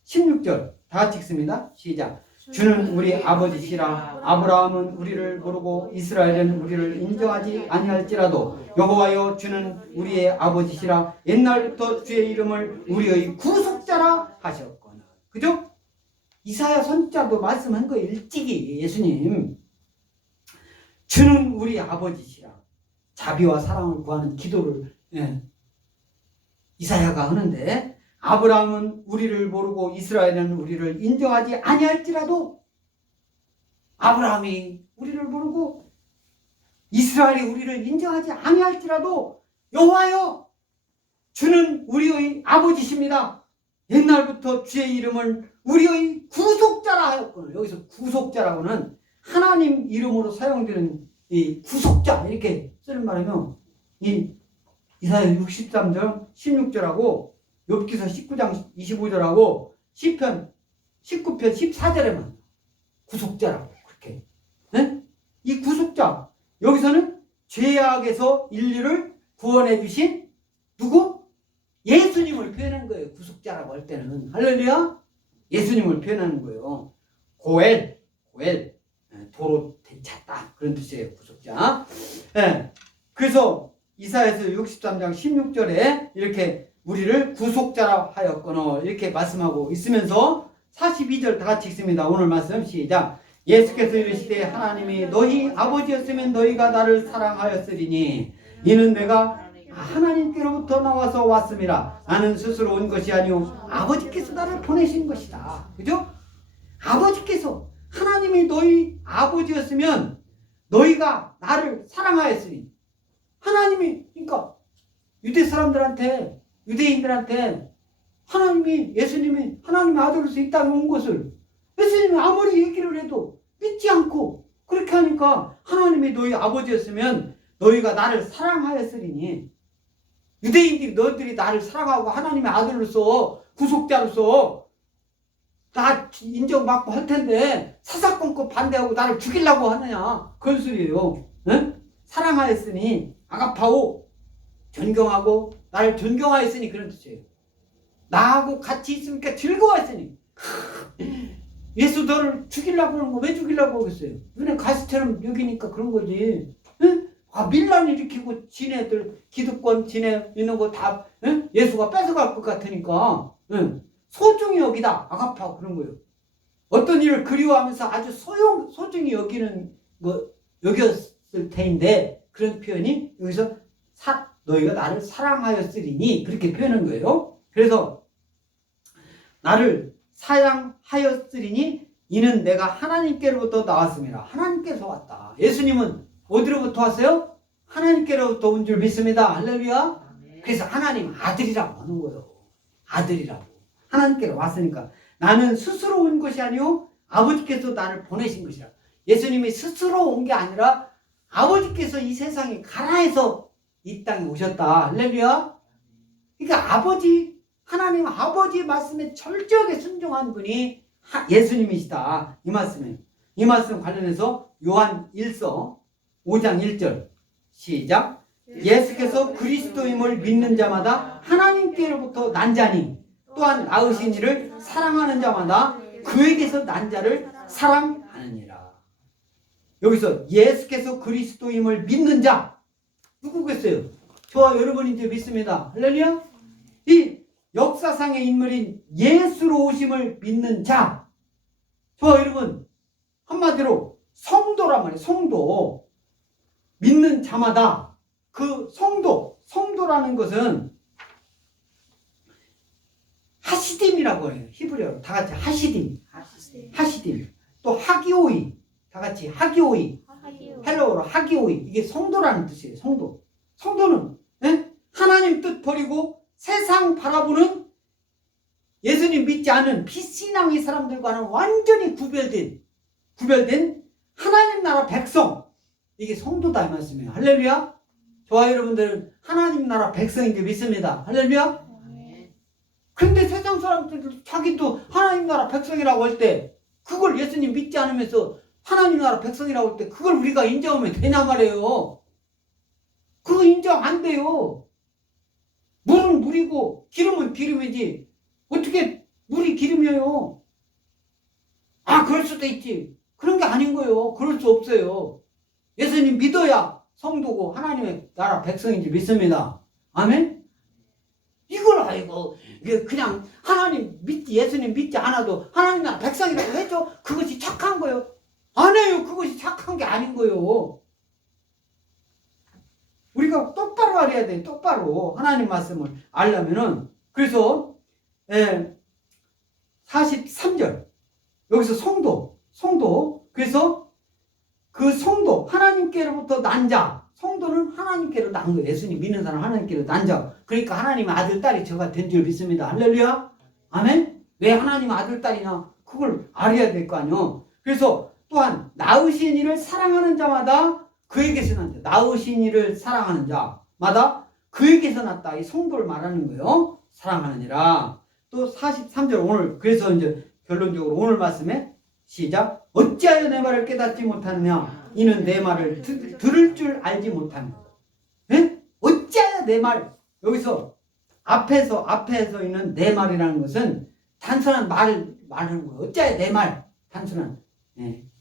16절 다 같이 읽습니다. 시작. 주는 우리 아버지시라. 아브라함은 우리를 모르고 이스라엘은 우리를 인정하지 아니할지라도 여호와여 주는 우리의 아버지시라. 옛날부터 주의 이름을 우리의 구속자라 하셨거늘. 그죠? 이사야 선자도 말씀한 거예요. 일찍이 예수님. 주는 우리 아버지시라. 자비와 사랑을 구하는 기도를 이사야가 하는데, 아브라함은 우리를 모르고 이스라엘은 우리를 인정하지 아니할지라도, 아브라함이 우리를 모르고 이스라엘이 우리를 인정하지 아니할지라도 여호와여 주는 우리의 아버지십니다. 옛날부터 주의 이름을 우리의 구속자라 하였거늘. 여기서 구속자라고는 하나님 이름으로 사용되는 이 구속자 이렇게 쓰는 말이면, 이 이사야 63장 16절하고 욥기서 19장 25절하고 시편 19편 14절에만 구속자라고 그렇게. 네? 이 구속자, 여기서는 죄악에서 인류를 구원해 주신 누구? 예수님을 표현한 거예요. 구속자라고 할 때는. 할렐루야. 예수님을 표현하는 거예요. 고엘 도로 되찾다 그런 뜻이에요. 구속자. 네. 그래서 이사야서 63장 16절에 이렇게 우리를 구속자라 하였거늘 이렇게 말씀하고 있으면서 42절 다 같이 읽습니다. 오늘 말씀 시작. 예수께서 이르시되 하나님이 너희 아버지였으면 너희가 나를 사랑하였으리니 이는 내가 하나님께로부터 나와서 왔음이라. 나는 스스로 온 것이 아니오 아버지께서 나를 보내신 것이다. 그죠? 아버지께서, 하나님이 너희 아버지였으면 너희가 나를 사랑하였으니, 하나님이, 그러니까 유대 사람들한테, 유대인들한테 하나님이, 예수님이 하나님의 아들로서 이 땅에 온 것을 예수님이 아무리 얘기를 해도 믿지 않고 그렇게 하니까, 하나님이 너희 아버지였으면 너희가 나를 사랑하였으리니, 유대인들이 너희들이 나를 사랑하고 하나님의 아들로서 구속자로서 나 인정받고 할 텐데 사사건건 반대하고 나를 죽이려고 하느냐, 그런 소리예요. 응? 사랑하였으니, 아가파오, 존경하고 나를 존경하였으니 그런 뜻이에요. 나하고 같이 있으니까 즐거워했으니. 예수 너를 죽이려고 그러는 거 왜 죽이려고 하겠어요? 눈에 가시처럼 여기니까 그런 거지. 응? 밀란 일으키고 지네들 기득권 지네 있는 거 다 예수가 뺏어갈 것 같으니까 소중히 여기다 아가파 그런 거예요. 어떤 일을 그리워하면서 아주 소중히 여기는 거 여겼을 테인데, 그런 표현이 여기서 너희가 나를 사랑하였으리니 그렇게 표현한 거예요. 그래서 나를 사랑하였으리니 이는 내가 하나님께로부터 나왔습니다. 하나님께서 왔다. 예수님은 어디로부터 왔어요? 하나님께로부터 온 줄 믿습니다. 할렐루야. 그래서 하나님 아들이라고 하는 거예요. 아들이라고. 하나님께로 왔으니까 나는 스스로 온 것이 아니요 아버지께서 나를 보내신 것이라. 예수님이 스스로 온 게 아니라 아버지께서 이 세상에 가라 해서 이 땅에 오셨다. 할렐루야. 그러니까 하나님 아버지 말씀에 철저하게 순종한 분이 예수님이시다. 이 말씀 관련해서 요한 1서 5장 1절 시작. 예수께서 그리스도임을 믿는 자마다 하나님께로부터 난 자니 또한 낳으신 이를 사랑하는 자마다 그에게서 난 자를 사랑하느니라. 여기서 예수께서 그리스도임을 믿는 자 누구겠어요? 저와 여러분이 이제 믿습니다. 할렐루야. 이 역사상의 인물인 예수로 오심을 믿는 자, 저와 여러분 한마디로 성도란 말이에요. 성도. 믿는 자마다 그 성도라는 것은 하시딤이라고 해요. 히브리어로 다 같이 하시딤. 또 하기오이, 다 같이 하기오이. 헬로어로 하기오이. 이게 성도라는 뜻이에요. 성도는 하나님 뜻 버리고 세상 바라보는 예수님 믿지 않은 비신앙의 사람들과는 완전히 구별된 하나님 나라 백성, 이게 성도다 이 말씀이에요. 할렐루야. 저와 여러분들은 하나님 나라 백성인 줄 믿습니다. 할렐루야. 근데 세상 사람들 자기도 하나님 나라 백성이라고 할 때 그걸 예수님 믿지 않으면서 하나님 나라 백성이라고 할 때 그걸 우리가 인정하면 되냐 말이에요. 그거 인정 안 돼요. 물은 물이고 기름은 기름이지 어떻게 물이 기름이에요? 그럴 수도 있지. 그런 게 아닌 거예요. 그럴 수 없어요. 예수님 믿어야 성도고 하나님의 나라 백성인지 믿습니다. 아멘? 이걸 그냥 예수님 믿지 않아도 하나님 나라 백성이라고 해줘. 그것이 착한 거예요. 안 해요. 그것이 착한 게 아닌 거예요. 우리가 똑바로 알아야 돼요. 똑바로 하나님 말씀을 알려면은. 그래서 43절 여기서 성도 그래서 그 성도 하나님께로부터 난 자, 성도는 하나님께로 난 거예요. 예수님 믿는 사람 하나님께로 난 자. 그러니까 하나님 아들 딸이 저가 된 줄 믿습니다. 할렐루야. 아멘. 왜 하나님 아들 딸이냐 그걸 알아야 될 거 아니요. 그래서 또한 낳으신 이를 사랑하는 자마다 그에게서 난다. 낳으신 이를 사랑하는 자마다 그에게서 났다. 이 성도를 말하는 거예요. 사랑하느니라. 또 43절 오늘 그래서 이제 결론적으로 오늘 말씀에 시작. 어찌하여 내 말을 깨닫지 못하느냐? 이는 내 말을 들을 줄 알지 못하느냐. 어찌하여 내 말. 여기서 앞에서 있는 내 말이라는 것은 단순한 말을 말하는 거예요. 어찌하여 내 말. 단순한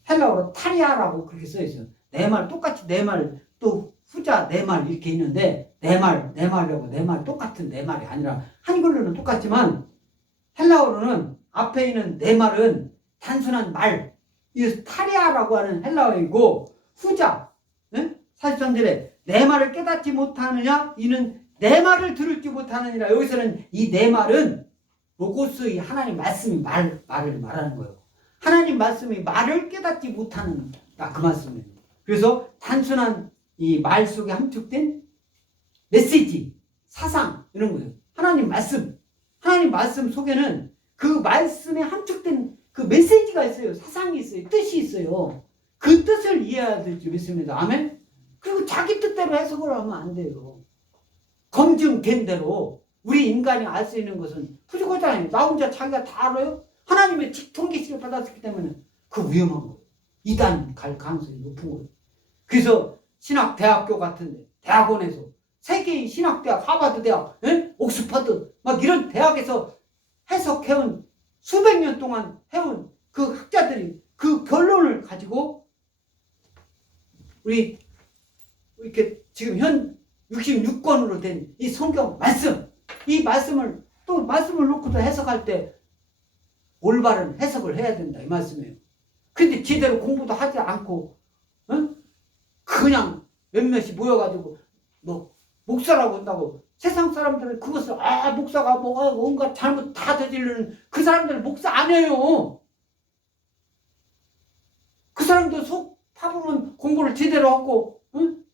헬라어로 타리아라고 그렇게 써 있어요. 내 말 똑같이 내 말 또 후자 내 말 이렇게 있는데 내 말이라고 내 말 똑같은 내 말이 아니라 한글로는 똑같지만 헬라어로는 앞에 있는 내 말은 단순한 말, 이 타리아라고 하는 헬라어이고 후자 43절에 내 말을 깨닫지 못하느냐 이는 내 말을 들을지 못하느니라. 여기서는 이 내 말은 로고스의 하나님 말씀이 말을 말하는 거예요. 하나님 말씀이 말을 깨닫지 못하는 그 말씀이에요. 그래서 단순한 이 말 속에 함축된 메시지, 사상 이런 거예요. 하나님 말씀 속에는 그 말씀에 함축된 그 메시지가 있어요. 사상이 있어요. 뜻이 있어요. 그 뜻을 이해해야 될 줄 믿습니다. 아멘? 그리고 자기 뜻대로 해석을 하면 안 돼요. 검증된 대로 우리 인간이 알 수 있는 것은 부족하잖아요. 나 혼자 자기가 다 알아요? 하나님의 통계시를 받았기 때문에 그 위험한 거예요. 이단 갈 가능성이 높은 거예요. 그래서 신학대학교 같은데 대학원에서 세계의 신학대학 하버드 대학 옥스퍼드 막 이런 대학에서 해석해온 수백 년 동안 해온 그 학자들이 그 결론을 가지고 우리 이렇게 지금 현 66권으로 된 이 성경 말씀, 이 말씀을 또 말씀을 놓고도 해석할 때 올바른 해석을 해야 된다 이 말씀이에요. 근데 제대로 공부도 하지 않고 그냥 몇몇이 모여가지고 뭐 목사라고 한다고 세상 사람들은 그것을 목사가 뭐가 뭔가 잘못 다 저지르는 그 사람들은 목사 안 해요. 신앙을 제대로 하고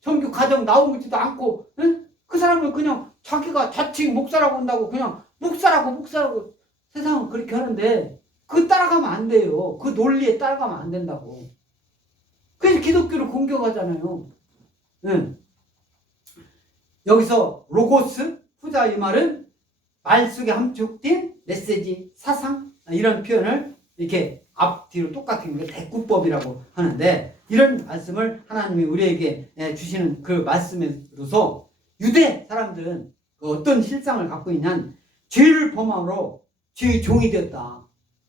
정규 가정 나오지도 않고 그 사람을 그냥 자기가 자칭 목사라고 한다고 그냥 목사라고 세상은 그렇게 하는데 그 따라가면 안 돼요. 그 논리에 따라가면 안 된다고. 그래서 기독교를 공격하잖아요. 여기서 로고스, 후자 이 말은 말 속에 함축된 메시지, 사상 이런 표현을 이렇게 앞뒤로 똑같은 게 대꾸법이라고 하는데 이런 말씀을 하나님이 우리에게 주시는 그 말씀으로서 유대 사람들은 어떤 실상을 갖고 있냐면 죄를 범함으로 죄의 종이 되었다.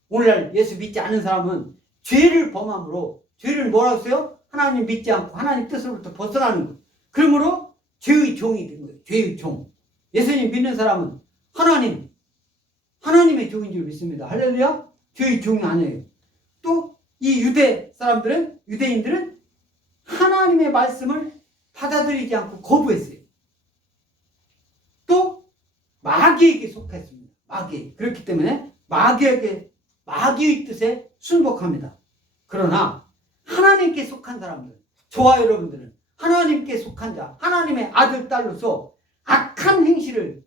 오늘날 예수 믿지 않는 사람은 죄를 범함으로 죄를 뭐라고 써요? 하나님 믿지 않고 하나님 뜻으로부터 벗어나는 거예요. 그러므로 죄의 종이 된 거예요. 죄의 종. 예수님 믿는 사람은 하나님의 종인 줄 믿습니다. 할렐루야? 죄의 종이 아니에요. 또 이 유대인들은 하나님의 말씀을 받아들이지 않고 거부했어요. 또 마귀에게 속했습니다. 마귀. 그렇기 때문에 마귀의 뜻에 순복합니다. 그러나 하나님께 속한 사람들, 저와 여러분들은 하나님께 속한 자, 하나님의 아들, 딸로서 악한 행실을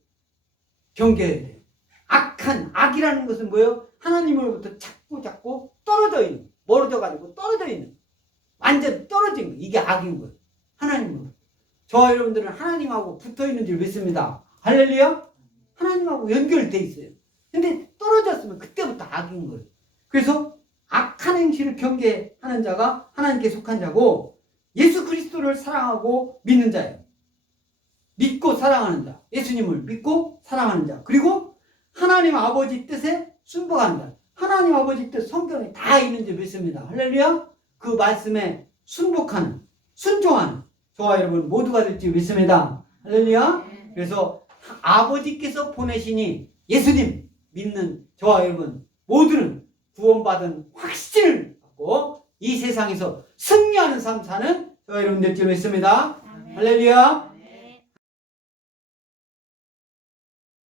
경계해야 돼요. 악이라는 것은 뭐예요? 하나님으로부터 자꾸 떨어져 있는, 멀어져가지고 떨어져 있는, 완전 떨어진 거. 이게 악인 거예요. 하나님으로. 저와 여러분들은 하나님하고 붙어 있는 줄 믿습니다. 할렐루야? 하나님하고 연결돼 있어요. 근데 떨어졌으면 그때부터 악인 거예요. 그래서 악한 행실을 경계하는 자가 하나님께 속한 자고 예수 그리스도를 사랑하고 믿는 자예요. 믿고 사랑하는 자. 예수님을 믿고 사랑하는 자. 그리고 하나님 아버지 뜻에 순복하는 자. 하나님 아버지 뜻 성경에 다 있는 줄 믿습니다. 할렐루야? 그 말씀에 순복하는, 순종하는 저와 여러분 모두가 될 줄 믿습니다. 할렐루야? 그래서 아버지께서 보내시니 예수님 믿는 저와 여러분 모두는 구원받은 확신을 갖고 이 세상에서 승리하는 삶 사는 저와 여러분 될 줄 믿습니다. 할렐루야?